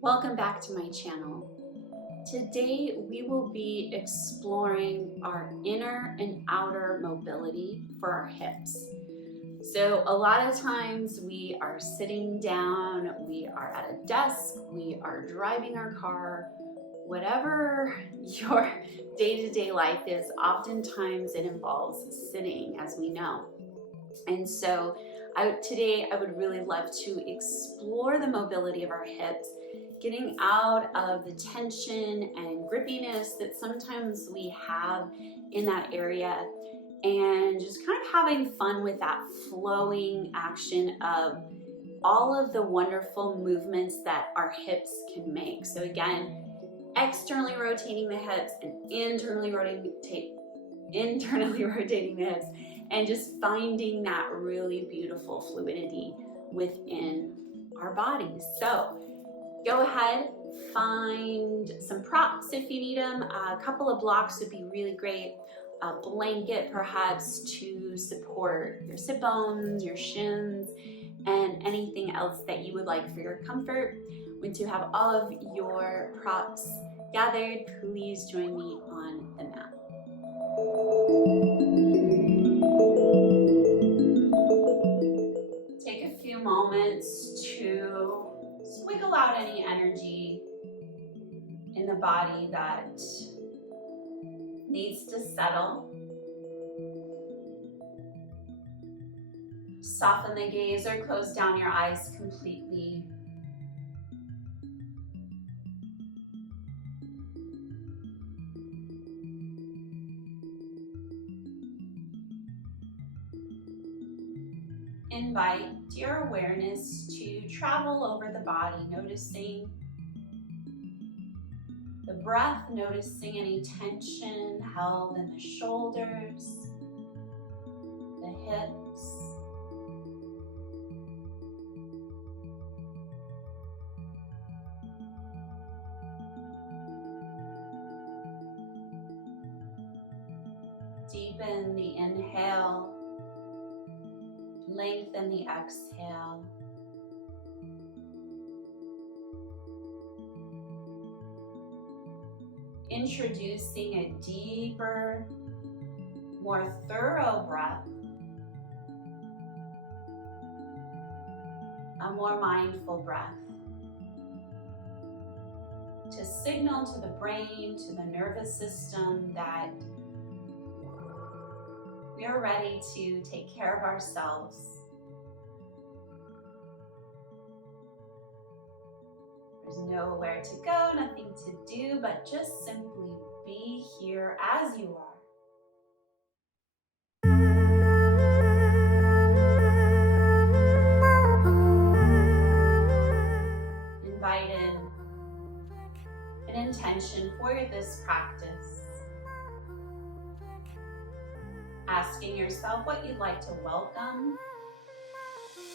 Welcome back to my channel. Today we will be exploring our inner and outer mobility for our hips. So a lot of times we are sitting down, we are at a desk, we are driving our car, whatever your day-to-day life is, oftentimes it involves sitting, as we know. And so today I would really love to explore the mobility of our hips, getting out of the tension and grippiness that sometimes we have in that area, and just kind of having fun with that flowing action of all of the wonderful movements that our hips can make. So again, externally rotating the hips and internally rotating the hips, and just finding that really beautiful fluidity within our bodies. So go ahead, find some props if you need them. A couple of blocks would be really great. A blanket perhaps to support your sit bones, your shins, and anything else that you would like for your comfort. Once you have all of your props gathered, please join me on the mat. Take a few moments to wiggle out any energy in the body that needs to settle. Soften the gaze or close down your eyes completely. Invite your awareness to travel over the body, noticing the breath, noticing any tension held in the shoulders, the hips. Deepen the inhale, lengthen the exhale. Introducing a deeper, more thorough breath, a more mindful breath, to signal to the brain, to the nervous system that we are ready to take care of ourselves. There's nowhere to go, nothing to do, but just simply be here as you are. Invite in an intention for this practice. Asking yourself what you'd like to welcome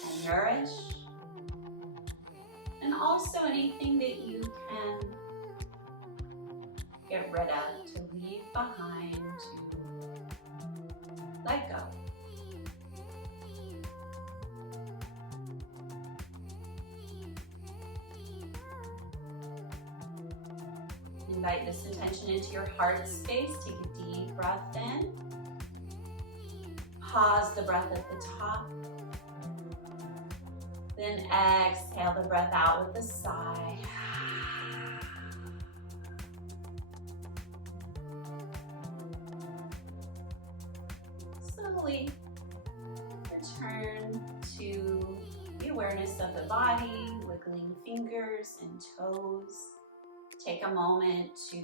and nourish, and also anything that you can get rid of, to leave behind, to let go. Invite this intention into your heart space. Take a deep breath in. Pause the breath at the top. Then exhale the breath out with a sigh. Slowly return to the awareness of the body, wiggling fingers and toes. Take a moment to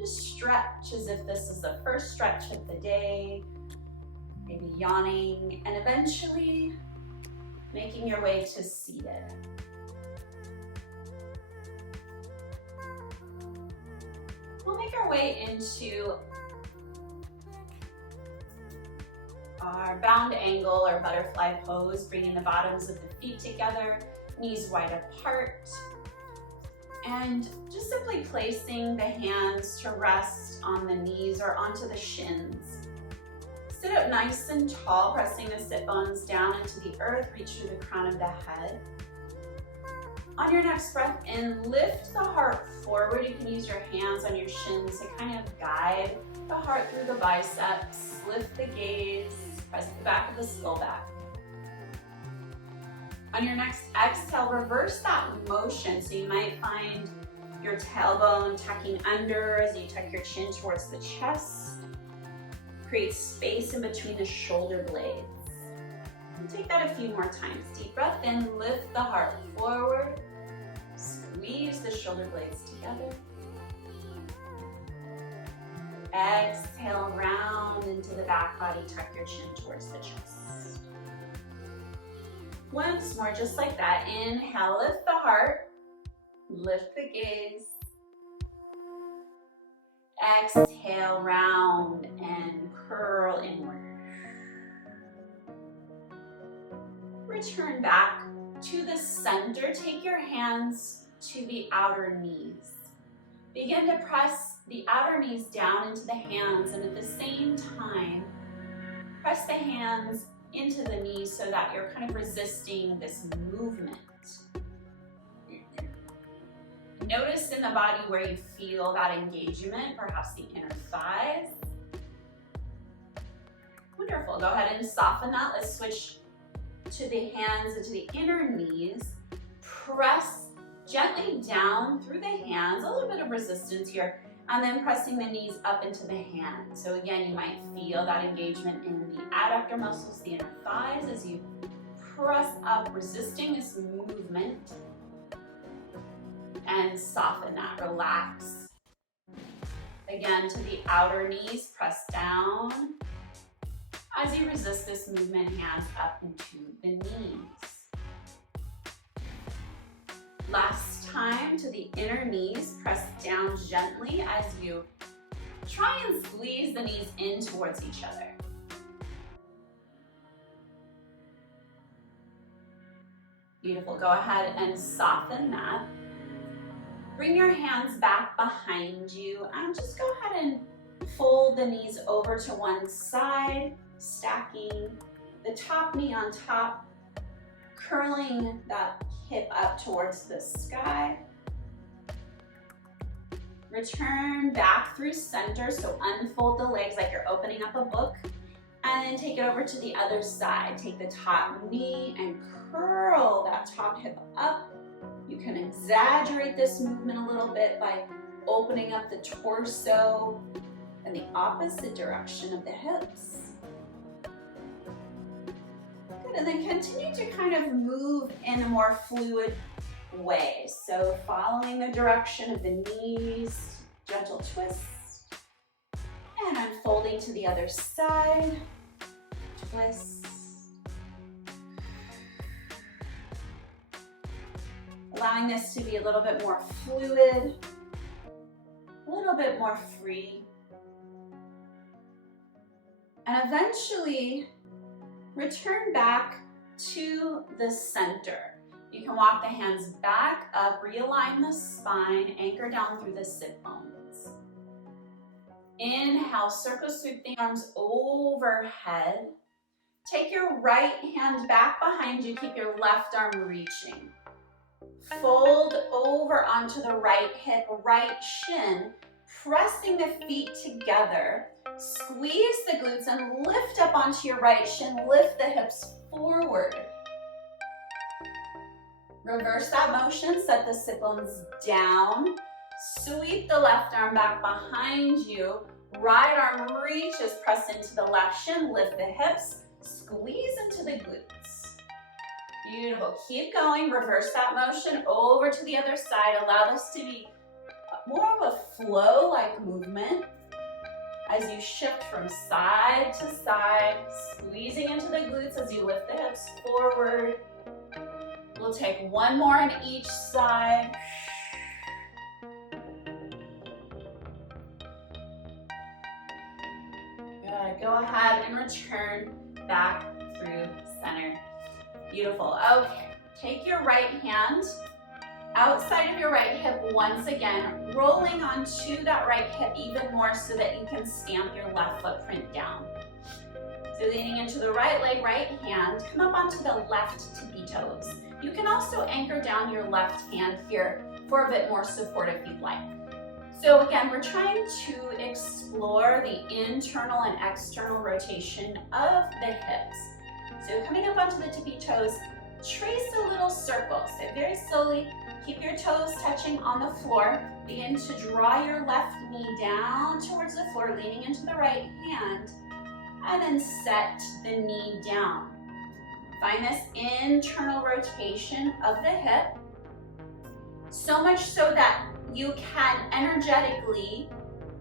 just stretch as if this is the first stretch of the day. Maybe yawning, and eventually making your way to seated. We'll make our way into our bound angle or butterfly pose, bringing the bottoms of the feet together, knees wide apart, and just simply placing the hands to rest on the knees or onto the shins. Sit up nice and tall, pressing the sit bones down into the earth. Reach through the crown of the head. On your next breath in, lift the heart forward. You can use your hands on your shins to kind of guide the heart through the biceps. Lift the gaze, press the back of the skull back. On your next exhale, reverse that motion. So you might find your tailbone tucking under as you tuck your chin towards the chest. Create space in between the shoulder blades. And take that a few more times. Deep breath in, lift the heart forward. Squeeze the shoulder blades together. Exhale, round into the back body, tuck your chin towards the chest. Once more, just like that. Inhale, lift the heart, lift the gaze. Exhale, round and curl inward. Return back to the center. Take your hands to the outer knees. Begin to press the outer knees down into the hands, and at the same time, press the hands into the knees so that you're kind of resisting this movement. Notice in the body where you feel that engagement, perhaps the inner thighs. Wonderful. Go ahead and soften that. Let's switch to the hands and to the inner knees. Press gently down through the hands, a little bit of resistance here, and then pressing the knees up into the hands. So again, you might feel that engagement in the adductor muscles, the inner thighs, as you press up, resisting this movement, and soften that, relax. Again, to the outer knees, press down. As you resist this movement, hands up into the knees. Last time, to the inner knees, press down gently as you try and squeeze the knees in towards each other. Beautiful. Go ahead and soften that. Bring your hands back behind you and just go ahead and fold the knees over to one side, stacking the top knee on top, curling that hip up towards the sky. Return back through center, so unfold the legs like you're opening up a book, and then take it over to the other side. Take the top knee and curl that top hip up. You can exaggerate this movement a little bit by opening up the torso and the opposite direction of the hips. Good, and then continue to kind of move in a more fluid way. So following the direction of the knees, gentle twist, and unfolding to the other side, twist. Allowing this to be a little bit more fluid, a little bit more free. And eventually, return back to the center. You can walk the hands back up, realign the spine, anchor down through the sit bones. Inhale, circle sweep the arms overhead. Take your right hand back behind you, keep your left arm reaching. Fold over onto the right hip, right shin, pressing the feet together. Squeeze the glutes and lift up onto your right shin, lift the hips forward. Reverse that motion, set the sit bones down. Sweep the left arm back behind you. Right arm reaches, press into the left shin, lift the hips, squeeze into the glutes. Beautiful. Keep going. Reverse that motion over to the other side. Allow this to be more of a flow-like movement as you shift from side to side, squeezing into the glutes as you lift the hips forward. We'll take one more on each side. Good. Go ahead and return back through center. Beautiful. Okay, take your right hand outside of your right hip once again, rolling onto that right hip even more so that you can stamp your left footprint down. So leaning into the right leg, right hand, come up onto the left tippy toes. You can also anchor down your left hand here for a bit more support if you'd like. So again, we're trying to explore the internal and external rotation of the hips. So coming up onto the tippy toes, trace a little circle. So very slowly, keep your toes touching on the floor. Begin to draw your left knee down towards the floor, leaning into the right hand, and then set the knee down. Find this internal rotation of the hip, so much so that you can energetically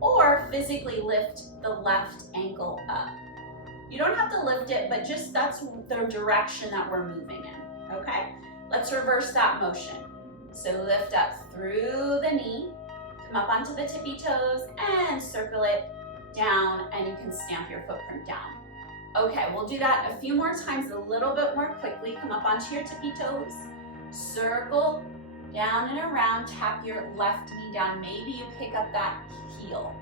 or physically lift the left ankle up. You don't have to lift it, but just that's the direction that we're moving in, okay? Let's reverse that motion. So lift up through the knee, come up onto the tippy toes and circle it down, and you can stamp your footprint down. Okay, we'll do that a few more times, a little bit more quickly. Come up onto your tippy toes, circle down and around, tap your left knee down. Maybe you pick up that heel.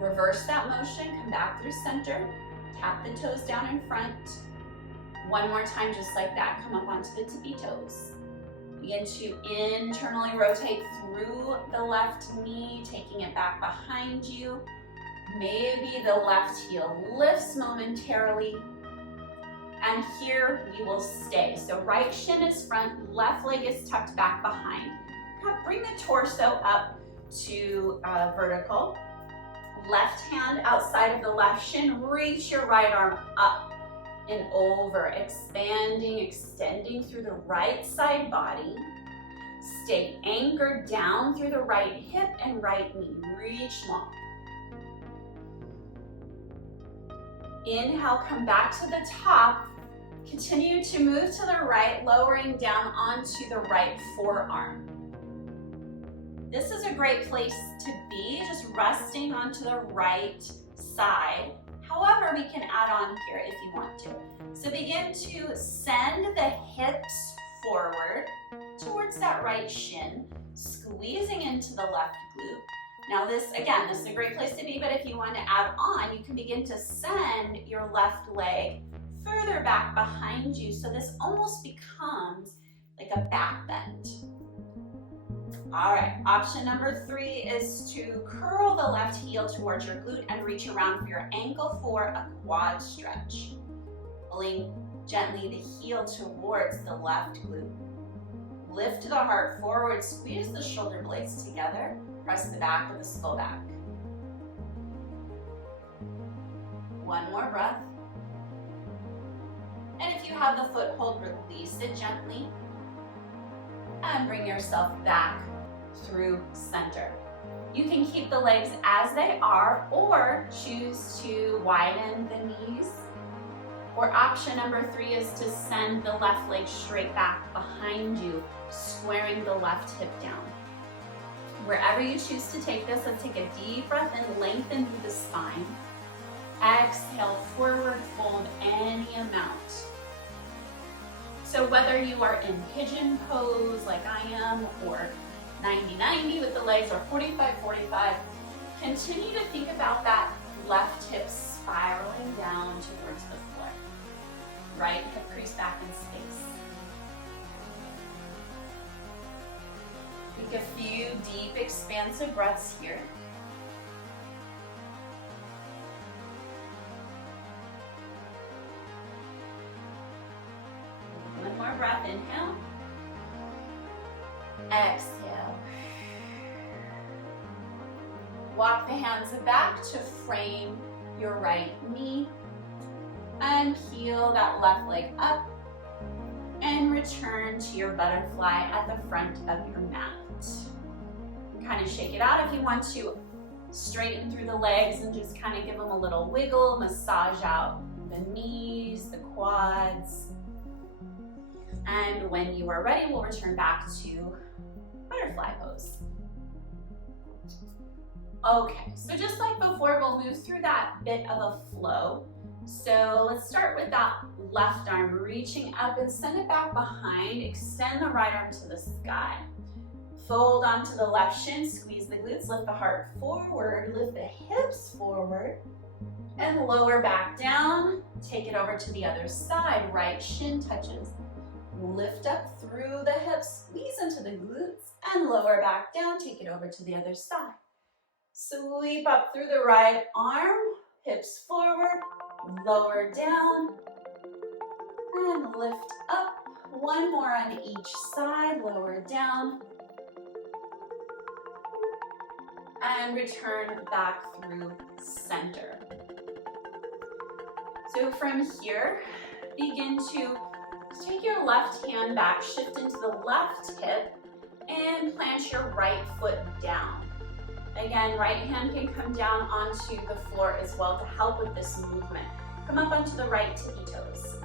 Reverse that motion, come back through center, tap the toes down in front. One more time, just like that. Come up onto the tippy toes. Begin to internally rotate through the left knee, taking it back behind you. Maybe the left heel lifts momentarily. And here we will stay. So right shin is front, left leg is tucked back behind. Now bring the torso up to vertical. Left hand outside of the left shin, reach your right arm up and over, expanding, extending through the right side body. Stay anchored down through the right hip and right knee. Reach long. Inhale, come back to the top. Continue to move to the right, lowering down onto the right forearm. This is a great place to be, just resting onto the right side. However, we can add on here if you want to. So begin to send the hips forward towards that right shin, squeezing into the left glute. Now this is a great place to be, but if you want to add on, you can begin to send your left leg further back behind you. So this almost becomes like a back bend. All right, option number 3 is to curl the left heel towards your glute and reach around for your ankle for a quad stretch. Pulling gently the heel towards the left glute. Lift the heart forward, squeeze the shoulder blades together, press the back of the skull back. One more breath. And if you have the foothold, release it gently and bring yourself back through center. You can keep the legs as they are or choose to widen the knees. Or option number 3 is to send the left leg straight back behind you, squaring the left hip down. Wherever you choose to take this, let's take a deep breath and lengthen through the spine. Exhale, forward fold any amount. So whether you are in pigeon pose like I am, or 90-90 with the legs, or 45-45, continue to think about that left hip spiraling down towards the floor. Right hip crease back in space. Take a few deep, expansive breaths here. One more breath, inhale. Exhale. Walk the hands back to frame your right knee and heel that left leg up and return to your butterfly at the front of your mat. Kind of shake it out if you want to straighten through the legs and just kind of give them a little wiggle, massage out the knees, the quads. And when you are ready, we'll return back to butterfly pose. Okay, so just like before, we'll move through that bit of a flow. So let's start with that left arm, reaching up and send it back behind. Extend the right arm to the sky. Fold onto the left shin, squeeze the glutes, lift the heart forward, lift the hips forward, and lower back down. Take it over to the other side. Right shin touches Lift up through the hips, squeeze into the glutes, and lower back down. Take it over to the other side. Sweep up through the right arm, hips forward, lower down, and lift up. One more on each side, lower down, and return back through center. So from here, begin to take your left hand back, shift into the left hip, and plant your right foot down. Again, right hand can come down onto the floor as well to help with this movement. Come up onto the right tippy toes.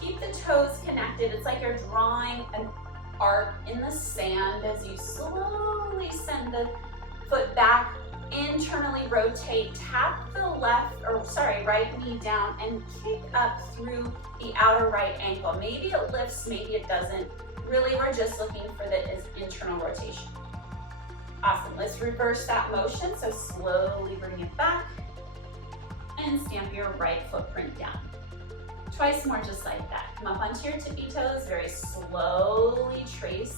Keep the toes connected. It's like you're drawing an arc in the sand as you slowly send the foot back, internally rotate, tap the right knee down and kick up through the outer right ankle. Maybe it lifts, maybe it doesn't. Really, we're just looking for the internal rotation. Awesome, let's reverse that motion. So slowly bring it back and stamp your right footprint down. Twice more just like that. Come up onto your tippy toes, very slowly trace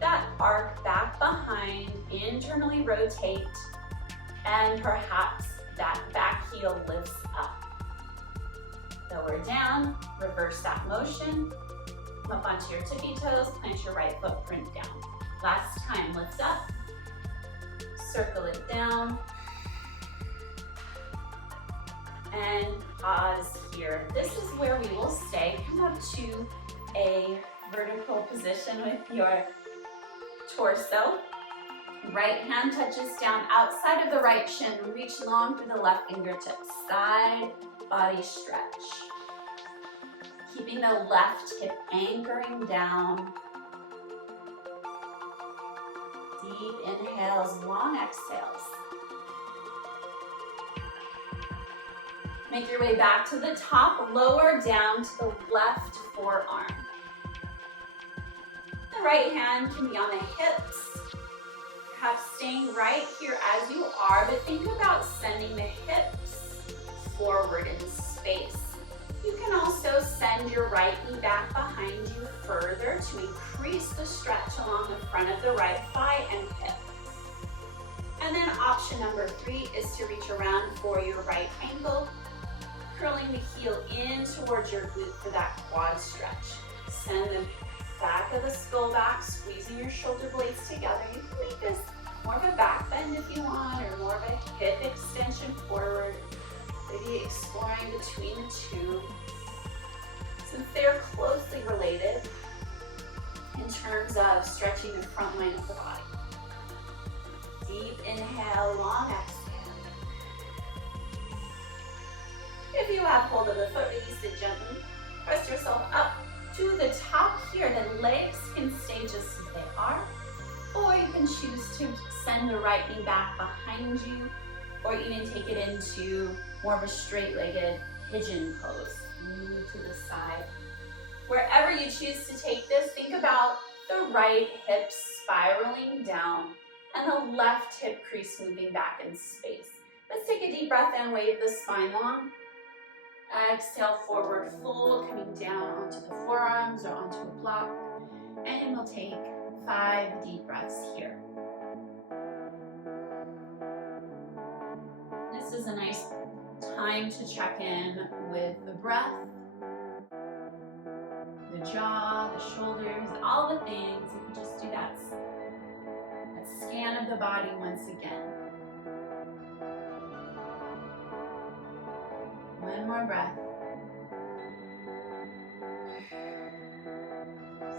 that arc back behind, internally rotate, and perhaps that back heel lifts up. Lower down, reverse that motion. Come up onto your tippy toes, plant your right footprint down. Last time, lift up, circle it down, and pause here. This is where we will stay. Come up to a vertical position with your torso. Right hand touches down outside of the right shin. Reach long through the left fingertips. Side body stretch. Keeping the left hip anchoring down. Deep inhales, long exhales. Make your way back to the top, lower down to the left forearm. The right hand can be on the hips, perhaps staying right here as you are, but think about sending the hips forward in space. You can also send your right knee back behind you further to increase the stretch along the front of the right thigh and hip. And then option number 3 is to reach around for your right ankle, curling the heel in towards your glute for that quad stretch. Send the back of the skull back, squeezing your shoulder blades together. You can make this more of a back bend if you want, or more of a hip extension forward. Maybe exploring between the two. Since they're closely related in terms of stretching the front line of the body. Deep inhale, long exhale. If you have hold of the foot, release it gently. Press yourself up to the top here. Then legs can stay just as they are. Or you can choose to send the right knee back behind you, or even take it into more of a straight-legged pigeon pose. Move to the side. Wherever you choose to take this, think about the right hip spiraling down and the left hip crease moving back in space. Let's take a deep breath in, wave the spine long. Exhale, forward fold, coming down onto the forearms or onto a block. And we'll take 5 deep breaths here. This is a nice time to check in with the breath, the jaw, the shoulders, all the things. You can just do that scan of the body once again. One more breath.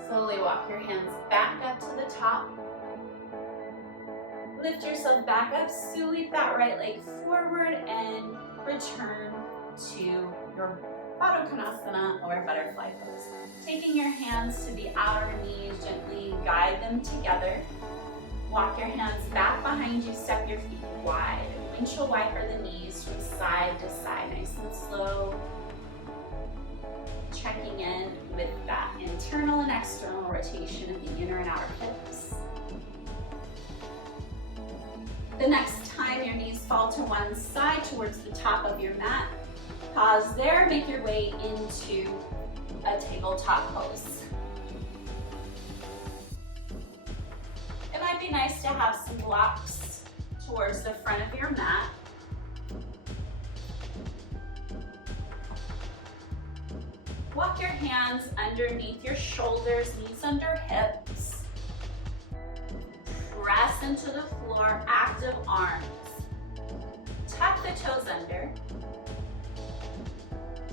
Slowly walk your hands back up to the top. Lift yourself back up, sweep that right leg forward and return to your Baddha Konasana or butterfly pose. Taking your hands to the outer knees, gently guide them together. Walk your hands back behind you, step your feet wide. Windshield wiper the knees from side to side, nice and slow. Checking in with that internal and external rotation of the inner and outer hips. The next time your knees fall to one side towards the top of your mat, pause there, make your way into a tabletop pose. It might be nice to have some blocks towards the front of your mat. Walk your hands underneath your shoulders, knees under hips. Press into the floor, active arms. Tuck the toes under.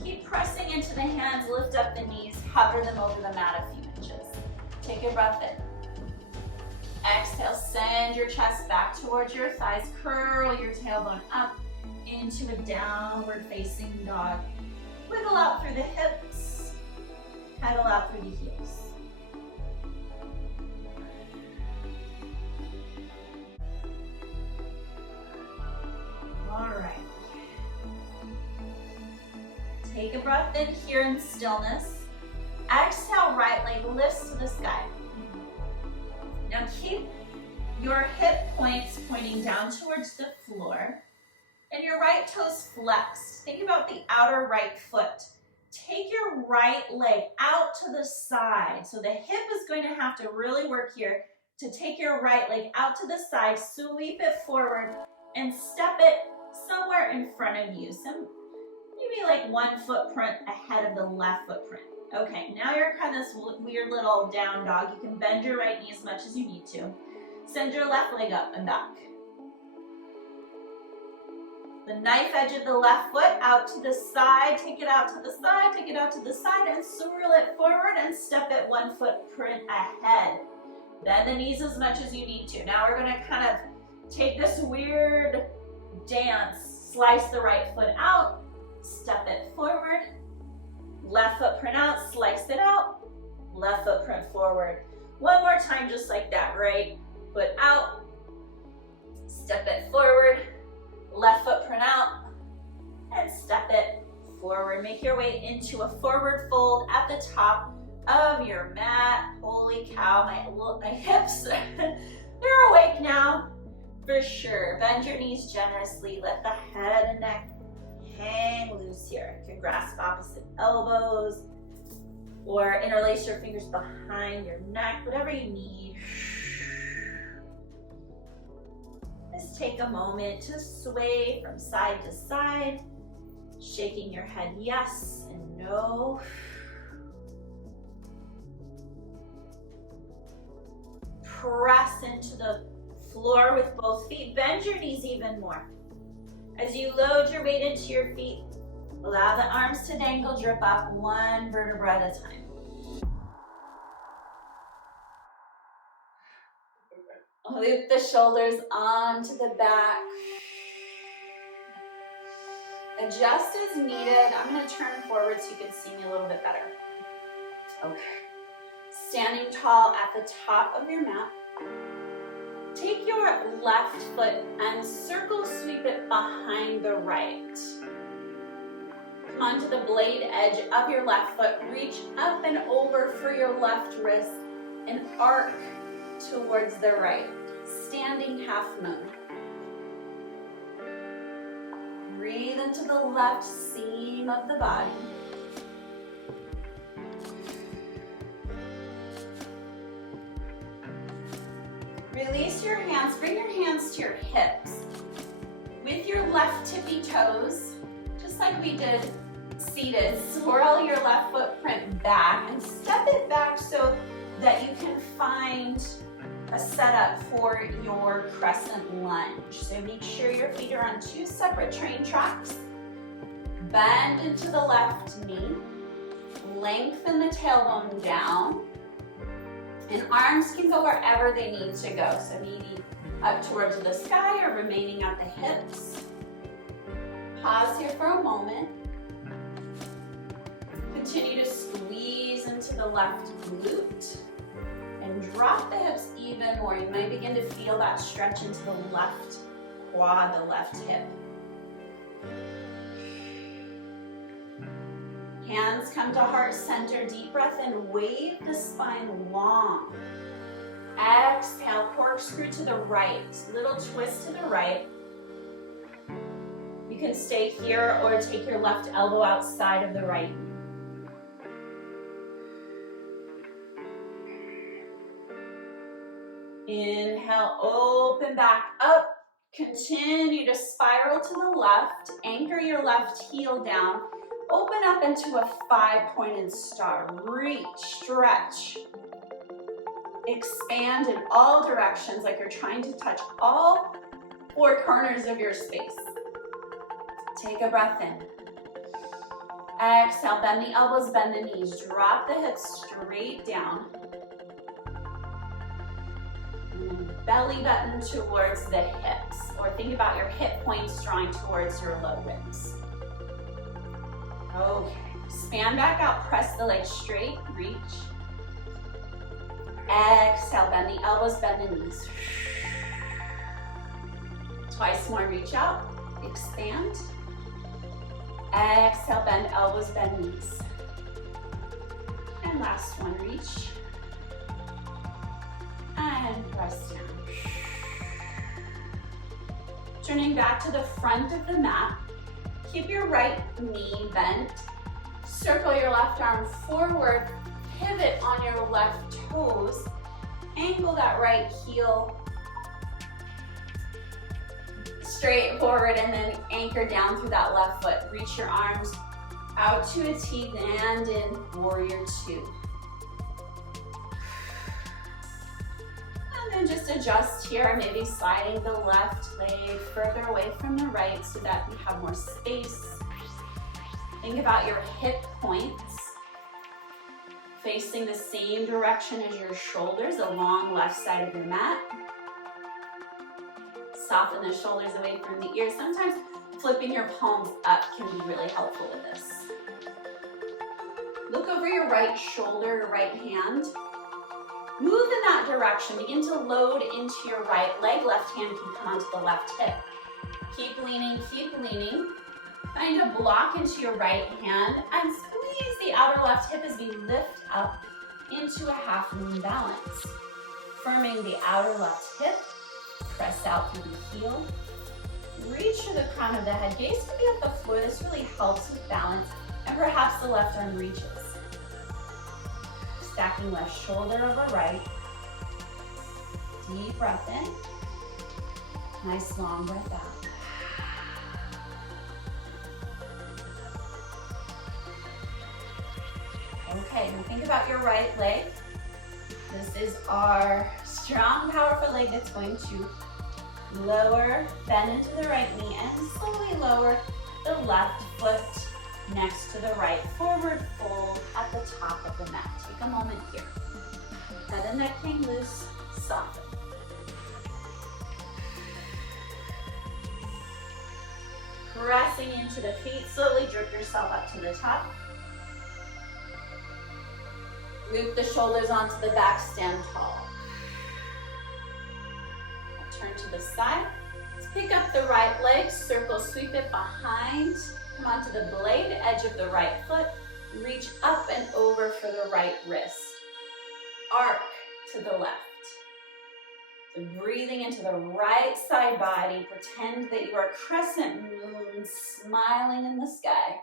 Keep pressing into the hands, lift up the knees, hover them over the mat a few inches. Take a breath in. Exhale, send your chest back towards your thighs, curl your tailbone up into a downward facing dog. Wiggle out through the hips, pedal out through the heels. All right. Take a breath in here in stillness. Exhale, right leg lifts to the sky. Now keep your hip points pointing down towards the floor and your right toes flexed. Think about the outer right foot. Take your right leg out to the side. So the hip is going to have to really work here to take your right leg out to the side, sweep it forward, and step it somewhere in front of you. So maybe like one footprint ahead of the left footprint. Okay, now you're kind of this weird little down dog. You can bend your right knee as much as you need to. Send your left leg up and back. The knife edge of the left foot out to the side. Take it out to the side, take it out to the side, and swirl it forward and step it one footprint ahead. Bend the knees as much as you need to. Now we're gonna kind of take this weird dance. Slice the right foot out, step it forward. Left footprint out, slice it out, left footprint forward. One more time, just like that. Right foot out, step it forward, left footprint out, and step it forward. Make your way into a forward fold at the top of your mat. Holy cow, my hips, they're awake now, for sure. Bend your knees generously, let the head and neck hang loose here. You can grasp opposite elbows or interlace your fingers behind your neck, whatever you need. Just take a moment to sway from side to side, shaking your head yes and no. Press into the floor with both feet. Bend your knees even more. As you load your weight into your feet, allow the arms to dangle, drip up one vertebra at a time. Loop the shoulders onto the back. Adjust as needed. I'm going to turn forward so you can see me a little bit better. Okay. Standing tall at the top of your mat. Take your left foot and circle sweep it behind the right. Come onto the blade edge of your left foot. Reach up and over for your left wrist and arc towards the right. Standing half moon. Breathe into the left seam of the body. Release your hands, bring your hands to your hips. With your left tippy toes, just like we did seated, swirl your left footprint back and step it back so that you can find a setup for your crescent lunge. So make sure your feet are on two separate train tracks. Bend into the left knee. Lengthen the tailbone down. And arms can go wherever they need to go. So maybe up towards the sky or remaining at the hips. Pause here for a moment. Continue to squeeze into the left glute. And drop the hips even more. You might begin to feel that stretch into the left quad, the left hip. Hands come to heart center. Deep breath in. Wave the spine long. Exhale. Corkscrew to the right. Little twist to the right. You can stay here or take your left elbow outside of the right. Inhale, open back up. Continue to spiral to the left. Anchor your left heel down. Open up into a 5-pointed star. Reach, stretch. Expand in all directions like you're trying to touch all 4 corners of your space. Take a breath in. Exhale, bend the elbows, bend the knees. Drop the hips straight down. And then belly button towards the hips. Or think about your hip points drawing towards your low ribs. Okay, span back out, press the legs straight, reach. Exhale, bend the elbows, bend the knees. Twice more, reach out, expand. Exhale, bend elbows, bend knees. And last one, reach. And press down. Turning back to the front of the mat. Keep your right knee bent. Circle your left arm forward. Pivot on your left toes. Angle that right heel straight forward and then anchor down through that left foot. Reach your arms out to a T and in warrior 2. And then just adjust here, maybe sliding the left leg further away from the right so that we have more space. Think about your hip points facing the same direction as your shoulders along left side of your mat. Soften the shoulders away from the ears. Sometimes flipping your palms up can be really helpful with this. Look over your right shoulder, your right hand. Move in that direction. Begin to load into your right leg. Left hand can come onto the left hip. Keep leaning, keep leaning. Find a block into your right hand and squeeze the outer left hip as we lift up into a half moon balance. Firming the outer left hip. Press out through the heel. Reach for the crown of the head. Gaze can be at the floor. This really helps with balance. And perhaps the left arm reaches. Stacking left shoulder over right. Deep breath in. Nice long breath out. Okay, now think about your right leg. This is our strong, powerful leg that's going to lower, bend into the right knee, and slowly lower the left foot next to the right. Forward fold at the top of the mat. Take a moment here. Head and neck hang loose, soften. Pressing into the feet, slowly jerk yourself up to the top. Loop the shoulders onto the back, stand tall. Turn to the side. Let's pick up the right leg, circle, sweep it behind. Come onto the blade edge of the right foot. Reach up and over for the right wrist. Arc to the left. So breathing into the right side body. Pretend that you are a crescent moon smiling in the sky.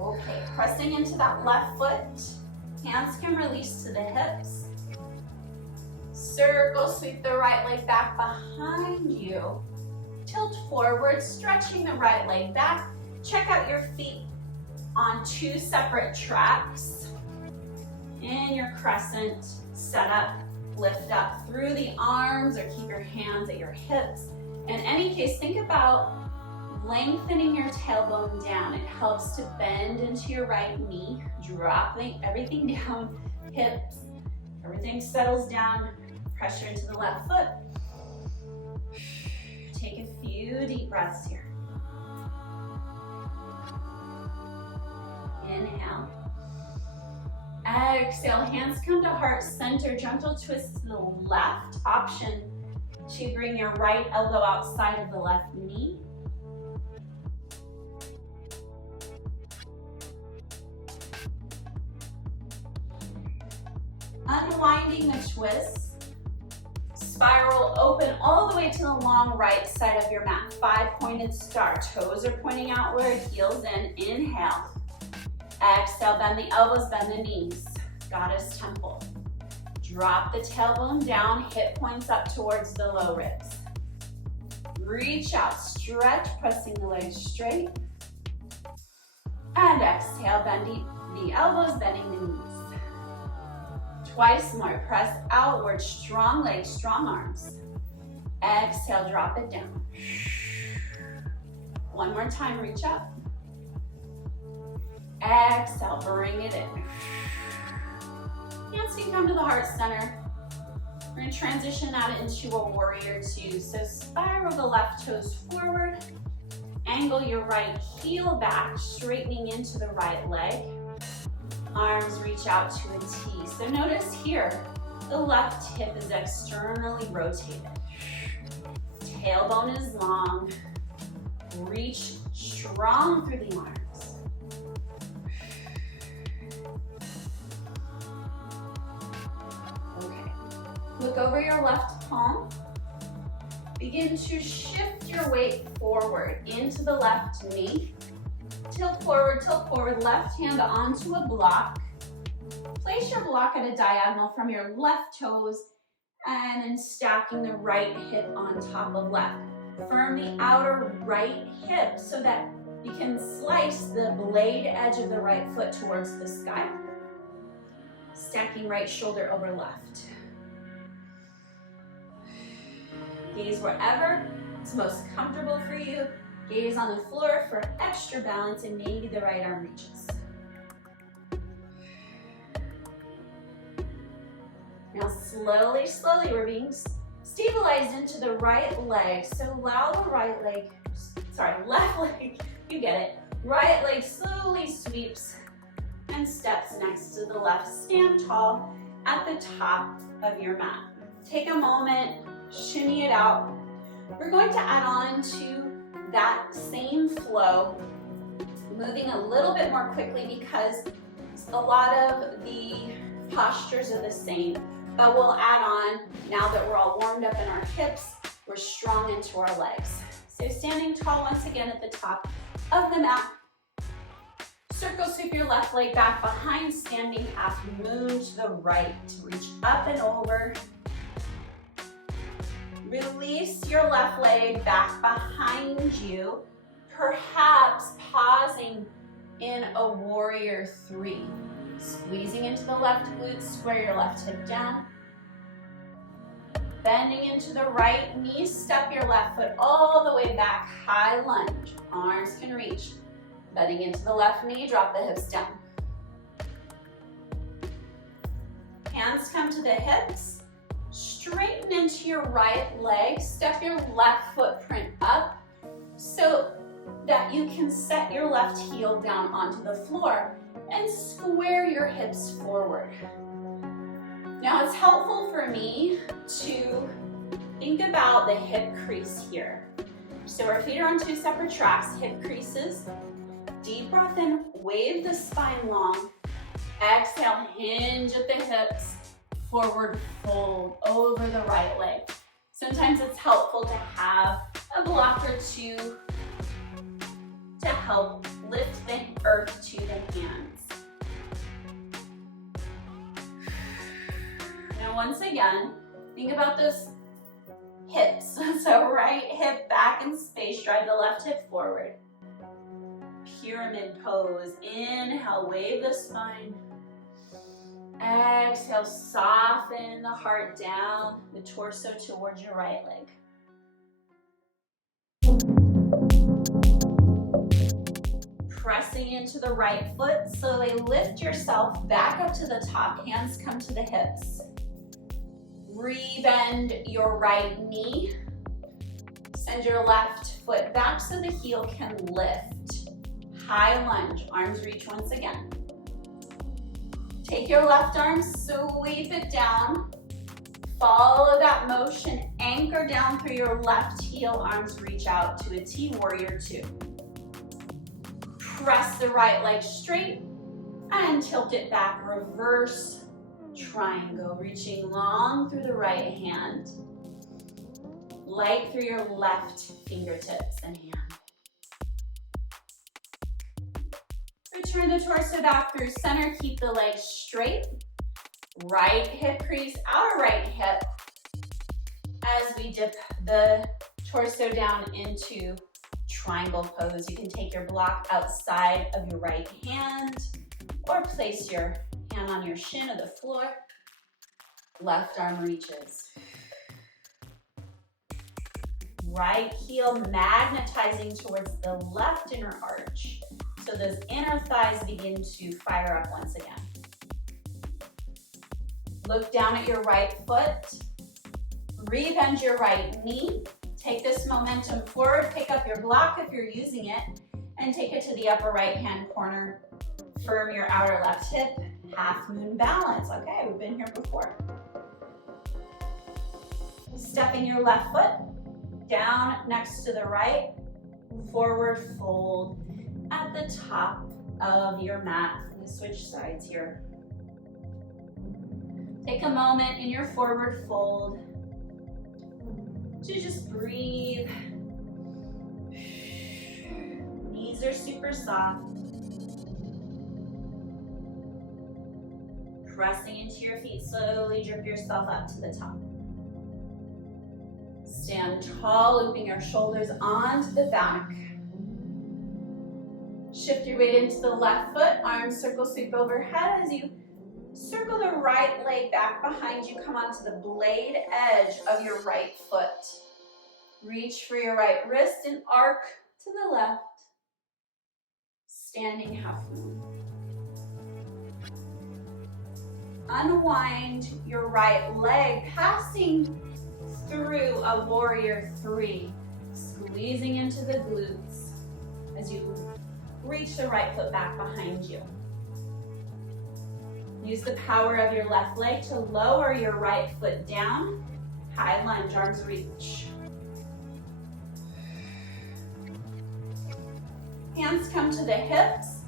Okay, pressing into that left foot. Hands can release to the hips. Circle, sweep the right leg back behind you. Tilt forward, stretching the right leg back. Check out your feet on 2 separate tracks. In your crescent, set up, lift up through the arms or keep your hands at your hips. In any case, think about lengthening your tailbone down. It helps to bend into your right knee, dropping everything down, hips, everything settles down, pressure into the left foot. Take a few deep breaths here. Inhale. Exhale, hands come to heart center, gentle twist to the left. Option to bring your right elbow outside of the left knee. Unwinding the twist, spiral open all the way to the long right side of your mat. 5-pointed star, toes are pointing outward, heels in, inhale. Exhale, bend the elbows, bend the knees. Goddess temple. Drop the tailbone down, hip points up towards the low ribs. Reach out, stretch, pressing the legs straight. And exhale, bend the elbows, bending the knees. Twice more, press outward, strong legs, strong arms. Exhale, drop it down. One more time, reach up. Exhale, bring it in. Hands can come to the heart center. We're going to transition that into a warrior two. So spiral the left toes forward. Angle your right heel back, straightening into the right leg. Arms reach out to a T. So notice here, the left hip is externally rotated. Tailbone is long. Reach strong through the arms. Okay. Look over your left palm. Begin to shift your weight forward into the left knee. Tilt forward, left hand onto a block. Place your block at a diagonal from your left toes and then stacking the right hip on top of left. Firm the outer right hip so that you can slice the blade edge of the right foot towards the sky. Stacking right shoulder over left. Gaze wherever it's most comfortable for you. Gaze on the floor for extra balance and maybe the right arm reaches. Now slowly, we're being stabilized into the right leg. So allow the left leg, you get it. Right leg slowly sweeps and steps next to the left. Stand tall at the top of your mat. Take a moment, shimmy it out. We're going to add on to that same flow, moving a little bit more quickly because a lot of the postures are the same, but we'll add on, now that we're all warmed up in our hips, we're strong into our legs. So standing tall once again at the top of the mat. Circle sweep your left leg back behind standing half moon to the right. Reach up and over. Release your left leg back behind you, perhaps pausing in a warrior three. Squeezing into the left glute, square your left hip down. Bending into the right knee, step your left foot all the way back, high lunge. Arms can reach. Bending into the left knee, drop the hips down. Hands come to the hips. Straighten into your right leg, step your left footprint up so that you can set your left heel down onto the floor and square your hips forward. Now it's helpful for me to think about the hip crease here. So our feet are on two separate tracks, hip creases. Deep breath in, wave the spine long. Exhale, hinge at the hips. Forward fold over the right leg. Sometimes it's helpful to have a block or two to help lift the earth to the hands. Now once again, think about those hips. So right hip back in space, drive the left hip forward. Pyramid pose. Inhale, wave the spine. Exhale, soften the heart down, the torso towards your right leg. Pressing into the right foot, slowly lift yourself back up to the top, hands come to the hips. Rebend your right knee. Send your left foot back so the heel can lift. High lunge, arms reach once again. Take your left arm, sweep it down. Follow that motion, anchor down through your left heel, arms reach out to a T, warrior two. Press the right leg straight and tilt it back, reverse triangle, reaching long through the right hand, light through your left fingertips and hand. Turn the torso back through center. Keep the legs straight. Right hip crease, outer right hip. As we dip the torso down into triangle pose, you can take your block outside of your right hand or place your hand on your shin of the floor. Left arm reaches. Right heel magnetizing towards the left inner arch. So those inner thighs begin to fire up once again. Look down at your right foot. Rebend your right knee. Take this momentum forward. Pick up your block if you're using it and take it to the upper right hand corner. Firm your outer left hip. Half moon balance. Okay, we've been here before. Stepping your left foot down next to the right. Forward fold at the top of your mat. We switch sides here. Take a moment in your forward fold to just breathe. Knees are super soft. Pressing into your feet, slowly drip yourself up to the top. Stand tall, looping your shoulders onto the back. Shift your weight into the left foot, arms circle sweep overhead as you circle the right leg back behind you. Come onto the blade edge of your right foot. Reach for your right wrist and arc to the left. Standing half moon. Unwind your right leg, passing through a warrior three, squeezing into the glutes as you reach the right foot back behind you. Use the power of your left leg to lower your right foot down. High lunge, arms reach. Hands come to the hips.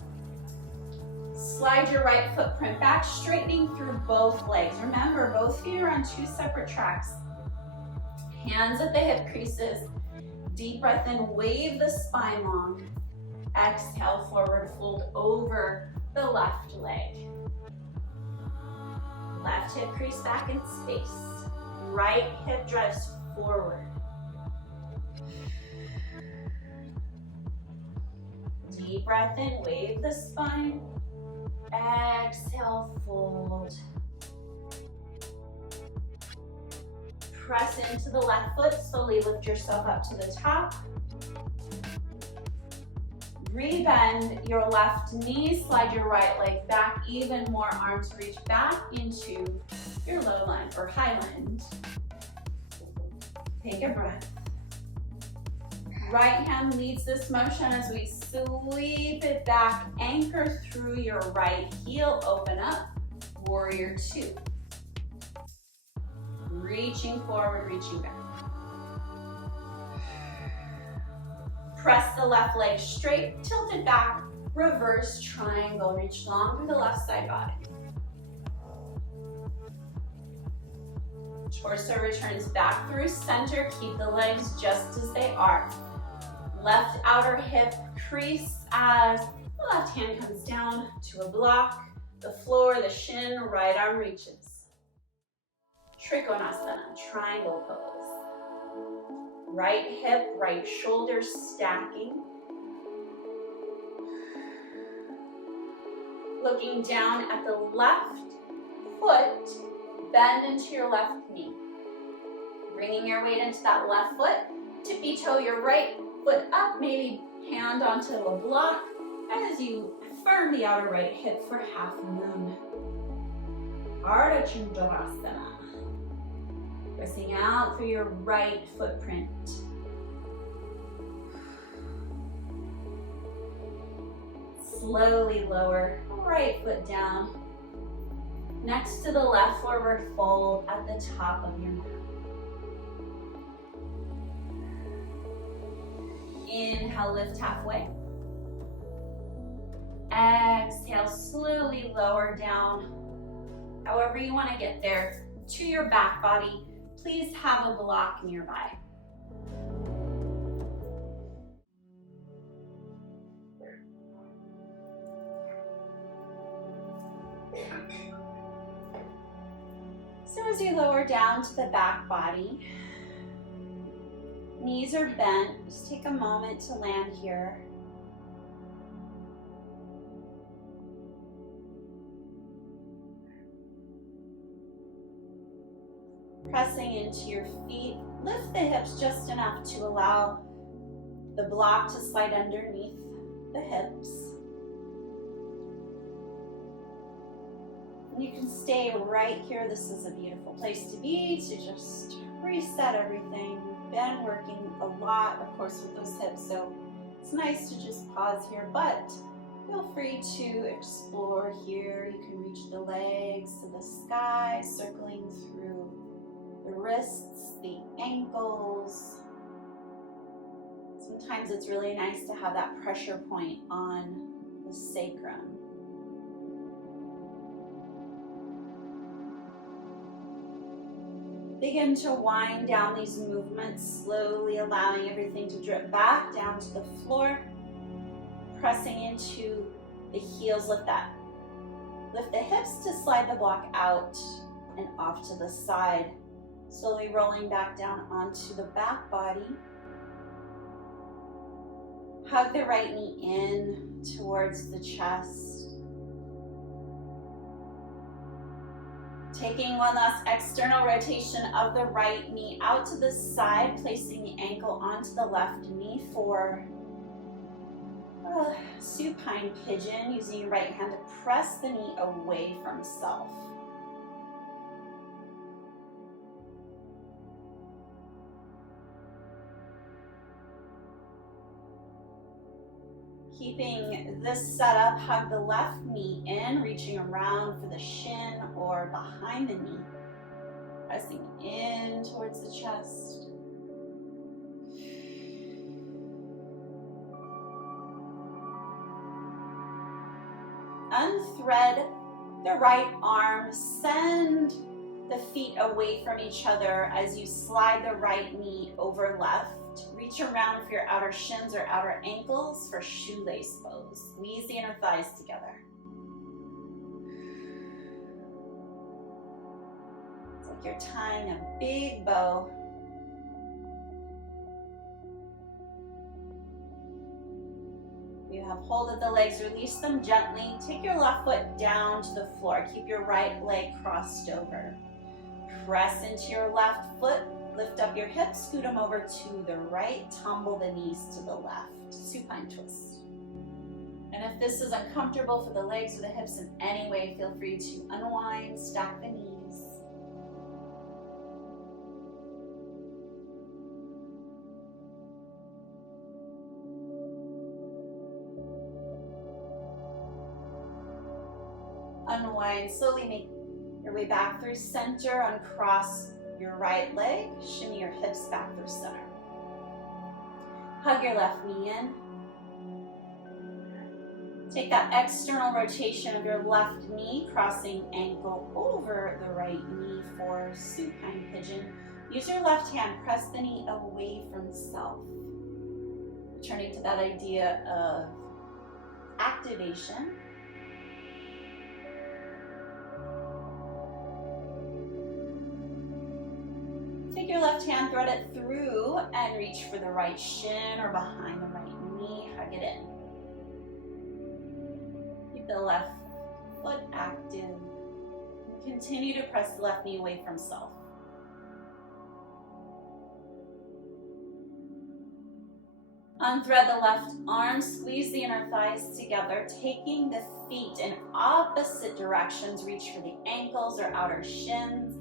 Slide your right footprint back, straightening through both legs. Remember, both feet are on two separate tracks. Hands at the hip creases. Deep breath in, wave the spine long. Exhale, forward fold over the left leg. Left hip crease back in space. Right hip drives forward. Deep breath in, wave the spine. Exhale, fold. Press into the left foot, slowly lift yourself up to the top. Rebend your left knee, slide your right leg back even more, arms reach back into your low lunge or high lunge. Take a breath. Right hand leads this motion as we sweep it back, anchor through your right heel, open up, warrior two. Reaching forward, reaching back. Press the left leg straight, tilt it back, reverse triangle. Reach long through the left side body. Torso returns back through center. Keep the legs just as they are. Left outer hip crease as the left hand comes down to a block. The floor, the shin, right arm reaches. Trikonasana, triangle pose. Right hip, right shoulder stacking. Looking down at the left foot, bend into your left knee. Bringing your weight into that left foot, tippy toe your right foot up, maybe hand onto a block as you firm the outer right hip for half moon. Ardha Chandrasana. Pressing out through your right footprint. Slowly lower right foot down. Next to the left, forward fold at the top of your mat. Inhale, lift halfway. Exhale, slowly lower down. However you want to get there to your back body. Please have a block nearby. So as you lower down to the back body, knees are bent, just take a moment to land here. Pressing into your feet, lift the hips just enough to allow the block to slide underneath the hips. And you can stay right here. This is a beautiful place to be, to just reset everything. Been working a lot, of course, with those hips, so it's nice to just pause here, but feel free to explore here. You can reach the legs to the sky, circling through the wrists, the ankles. Sometimes it's really nice to have that pressure point on the sacrum. Begin to wind down these movements, slowly allowing everything to drip back down to the floor. Pressing into the heels, lift the hips to slide the block out and off to the side. Slowly rolling back down onto the back body. Hug the right knee in towards the chest. Taking one last external rotation of the right knee out to the side, placing the ankle onto the left knee for supine pigeon, using your right hand to press the knee away from self. Keeping this setup, hug the left knee in, reaching around for the shin or behind the knee. Pressing in towards the chest. Unthread the right arm, send the feet away from each other as you slide the right knee over left. Reach around for your outer shins or outer ankles for shoelace pose. Squeeze the inner thighs together. It's like you're tying a big bow. You have hold of the legs, release them gently. Take your left foot down to the floor. Keep your right leg crossed over. Press into your left foot. Lift up your hips, scoot them over to the right, tumble the knees to the left. Supine twist. And if this is uncomfortable for the legs or the hips in any way, feel free to unwind, stack the knees. Unwind, slowly make your way back through center, uncross your right leg, shimmy your hips back through center. Hug your left knee in. Take that external rotation of your left knee, crossing ankle over the right knee for supine pigeon. Use your left hand, press the knee away from self. Returning to that idea of activation. Take your left hand, thread it through, and reach for the right shin or behind the right knee. Hug it in. Keep the left foot active. And continue to press the left knee away from self. Unthread the left arm, squeeze the inner thighs together, taking the feet in opposite directions. Reach for the ankles or outer shins.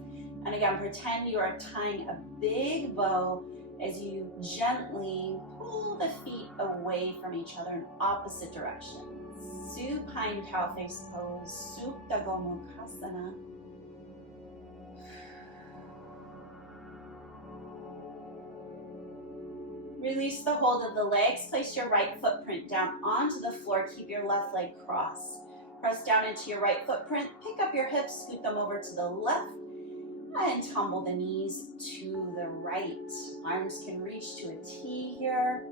And again, pretend you are tying a big bow as you gently pull the feet away from each other in opposite directions. Supine cow face pose, Supta Gomukhasana. Release the hold of the legs. Place your right footprint down onto the floor. Keep your left leg crossed. Press down into your right footprint. Pick up your hips, scoot them over to the left. And tumble the knees to the right. Arms can reach to a T here.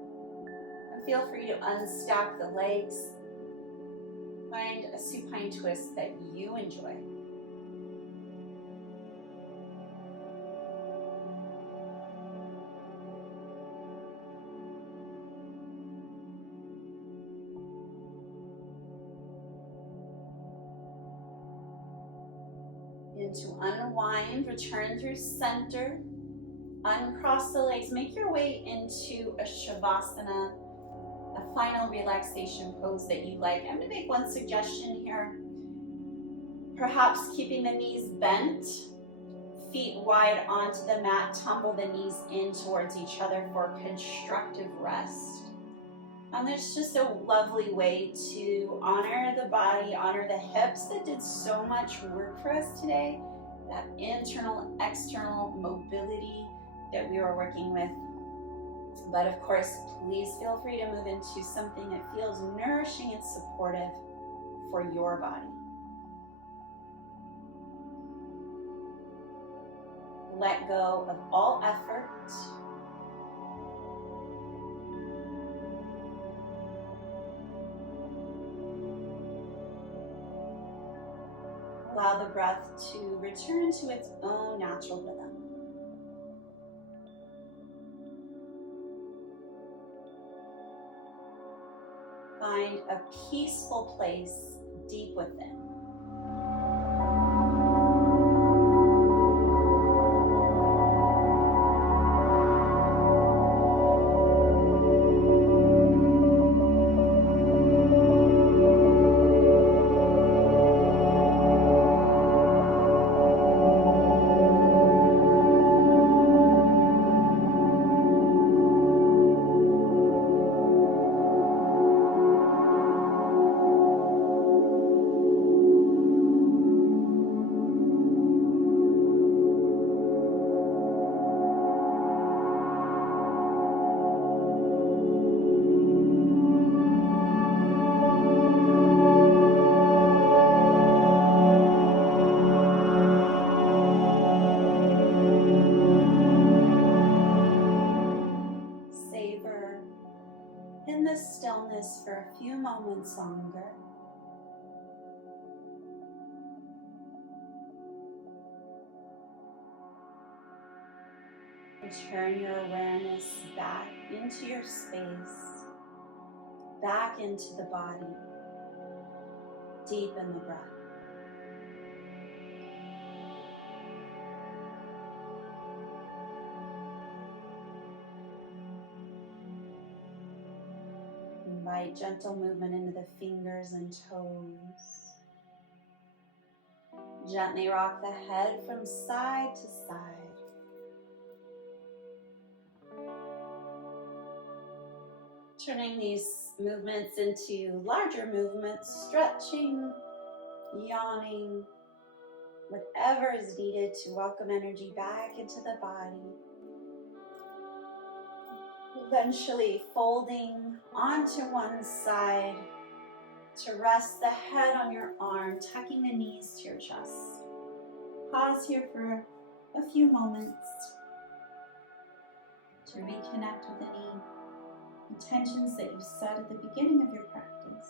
And feel free to unstack the legs. Find a supine twist that you enjoy. Begin to unwind, return through center, uncross the legs, make your way into a Shavasana, a final relaxation pose that you like. I'm going to make one suggestion here. Perhaps keeping the knees bent, feet wide onto the mat, tumble the knees in towards each other for constructive rest. And it's just a lovely way to honor the body, honor the hips that did so much work for us today, that internal, external mobility that we were working with. But of course, please feel free to move into something that feels nourishing and supportive for your body. Let go of all effort. Allow the breath to return to its own natural rhythm. Find a peaceful place deep within. In the stillness for a few moments longer. Return your awareness back into your space, back into the body. Deepen the breath. Invite gentle movement into the fingers and toes. Gently rock the head from side to side. Turning these movements into larger movements, stretching, yawning, whatever is needed to welcome energy back into the body. Eventually folding onto one side to rest the head on your arm, tucking the knees to your chest. Pause here for a few moments to reconnect with any intentions that you set at the beginning of your practice.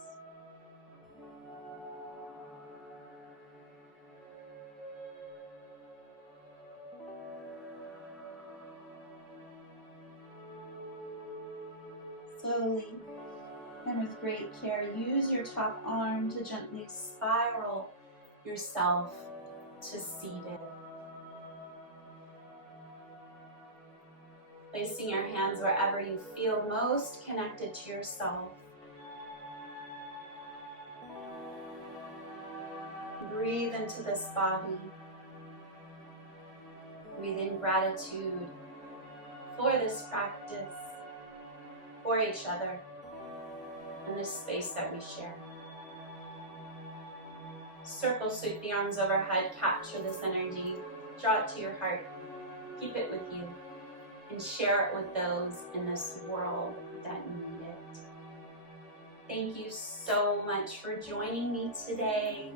Slowly and with great care, use your top arm to gently spiral yourself to seated. Placing your hands wherever you feel most connected to yourself. Breathe into this body. Breathe in gratitude for this practice, for each other, and this space that we share. Circle, sweep the arms overhead, capture this energy, draw it to your heart, keep it with you, and share it with those in this world that need it. Thank you so much for joining me today.